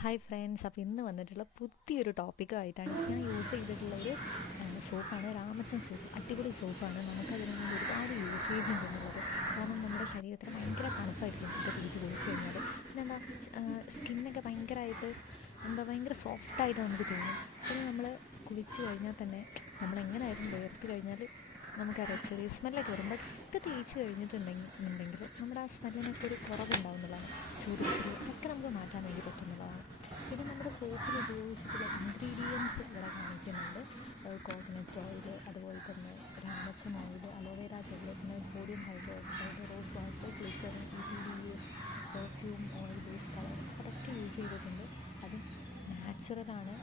Hi friends, അപ്പോൾ ഇന്ന് വന്നിട്ടുള്ള പുതിയൊരു ടോപ്പിക്കായിട്ടാണ് ഞാൻ യൂസ് ചെയ്തിട്ടുള്ളൊരു സോപ്പാണ് രാമച്ചൻ സോപ്പ്. അടിപൊളി സോപ്പാണ്. നമുക്കതിന് വേണ്ടി ഒരുപാട് യൂസേജ് ഉണ്ടെന്നുള്ളത്. കാരണം നമ്മുടെ ശരീരത്തിന് ഭയങ്കര തണുപ്പായിരിക്കും ഇത് തേച്ച് കുളിച്ച് കഴിഞ്ഞാൽ. പിന്നെന്താ, സ്കിന്നൊക്കെ ഭയങ്കരമായിട്ട് ഭയങ്കര സോഫ്റ്റായിട്ട് നമുക്ക് തോന്നും. പിന്നെ നമ്മൾ കുളിച്ച് കഴിഞ്ഞാൽ തന്നെ നമ്മളെങ്ങനെയായിരുന്നു വേർത്ത് കഴിഞ്ഞാൽ നമുക്കറിയാം ചെറിയ സ്മെല്ലൊക്കെ വരും. ബട്ട് ഇത് തേച്ച് കഴിഞ്ഞിട്ടുണ്ടെങ്കിൽ നമ്മുടെ ആ സ്മെല്ലിനൊക്കെ ഒരു കുറവുണ്ടാവുന്നതാണ്. ചൊറിച്ചിൽ ഒക്കെ നമുക്ക് മാറ്റാൻ വേണ്ടി പറ്റുന്നതാണ്. പിന്നെ നമ്മുടെ സോപ്പിൽ ഉപയോഗിച്ചിട്ടുള്ള ഇൻഗ്രീഡിയൻസ് ഇവിടെ കാണിക്കുന്നുണ്ട്. കോക്കനട്ട് ഓയിൽ, അതുപോലെ തന്നെ രാമച്ചം ഓയിൽ, അലോവേര ജെല്ല്, പിന്നെ sodium hydroxide, rose water, glycerin, EPDA, perfume oil base colour, അതൊക്കെ യൂസ് ചെയ്തിട്ടുണ്ട്. അതും നാച്ചുറലാണ്,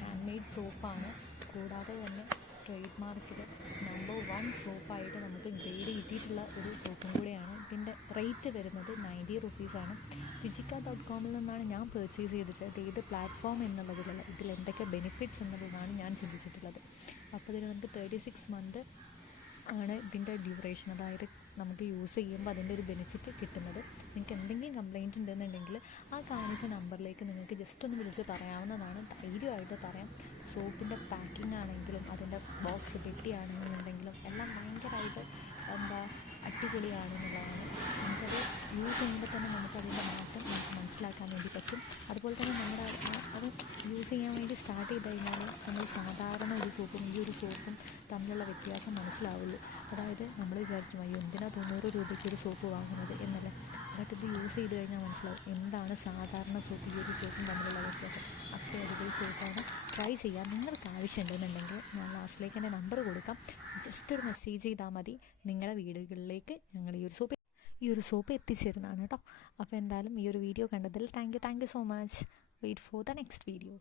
ഹാൻഡ് മെയ്ഡ് സോപ്പാണ്. കൂടാതെ തന്നെ ട്രേഡ് മാർക്കിൽ നമ്പർ 1 സോപ്പായിട്ട് നമുക്ക് ഗ്രേഡ് കിട്ടിയിട്ടുള്ള ഒരു സോപ്പും കൂടെയാണ്. ഇതിൻ്റെ റേറ്റ് വരുന്നത് 90 റുപ്പീസാണ്. ഫിജിക്ക.comൽ നിന്നാണ് ഞാൻ പർച്ചേസ് ചെയ്തിട്ടുള്ളത്. ഏത് പ്ലാറ്റ്ഫോം എന്നുള്ളതിലല്ല, ഇതിൽ എന്തൊക്കെ ബെനിഫിറ്റ്സ് എന്നുള്ളതാണ് ഞാൻ ചിന്തിച്ചിട്ടുള്ളത്. അപ്പോൾ ഇതിൽ നമുക്ക് 36 മന്ത് ആണ് ഇതിൻ്റെ ഡ്യൂറേഷൻ. അതായത് നമുക്ക് യൂസ് ചെയ്യുമ്പോൾ അതിൻ്റെ ഒരു ബെനിഫിറ്റ് കിട്ടുന്നത്. നിങ്ങൾക്ക് എന്തെങ്കിലും കംപ്ലയിൻറ്റ് ഉണ്ടെന്നുണ്ടെങ്കിൽ ആ കാണിച്ച നമ്പറിലേക്ക് നിങ്ങൾക്ക് ജസ്റ്റ് ഒന്ന് വിളിച്ച് പറയാവുന്നതാണ്. ധൈര്യമായിട്ട് പറയാം. സോപ്പിൻ്റെ പാക്കിംഗ് ആണെങ്കിലും അതിൻ്റെ ബോക്സ് പെട്ടിയാണെന്നുണ്ടെങ്കിലും എല്ലാം ഭയങ്കരമായിട്ട് അടിപൊളിയാണെന്നുള്ളതാണ്. നമുക്കത് യൂസ് ചെയ്യുമ്പോൾ തന്നെ നമുക്കതിൻ്റെ മാറ്റം നമുക്ക് മനസ്സിലാക്കാൻ വേണ്ടി പറ്റും. അതുപോലെ തന്നെ നമ്മുടെ അത് യൂസ് ചെയ്യാൻ വേണ്ടി സ്റ്റാർട്ട് ചെയ്ത് കഴിഞ്ഞാൽ നമ്മൾ സാധാരണ ഒരു സോപ്പും ഈ ഒരു സോപ്പും തമ്മിലുള്ള വ്യത്യാസം മനസ്സിലാവുള്ളൂ. അതായത് നമ്മൾ വിചാരിക്കും അയ്യോ എന്തിനാ 90 രൂപയ്ക്ക് ഒരു സോപ്പ് വാങ്ങുന്നത് എന്നല്ല. ബട്ട് ഇത് യൂസ് ചെയ്ത് കഴിഞ്ഞാൽ മനസ്സിലാവും എന്താണ് സാധാരണ സോപ്പ് ഈ ഒരു സോപ്പും തമ്മിലുള്ള വ്യത്യാസം. അത്ര അടിപൊളി സോപ്പാണ്. ട്രൈ ചെയ്യാം. നിങ്ങൾക്ക് ആവശ്യമുണ്ടെന്നുണ്ടെങ്കിൽ ഞാൻ ലാസ്റ്റിലേക്ക് എൻ്റെ നമ്പർ കൊടുക്കാം. ജസ്റ്റ് ഒരു മെസ്സേജ് ചെയ്താൽ മതി. നിങ്ങളുടെ വീടുകളിലേക്ക് ഞങ്ങൾ ഈ ഒരു സോപ്പ് എത്തിച്ചേരുന്നതാണ് കേട്ടോ. അപ്പോൾ എന്തായാലും ഈ ഒരു വീഡിയോ കണ്ടതിൽ thank you so much. Wait for the next video.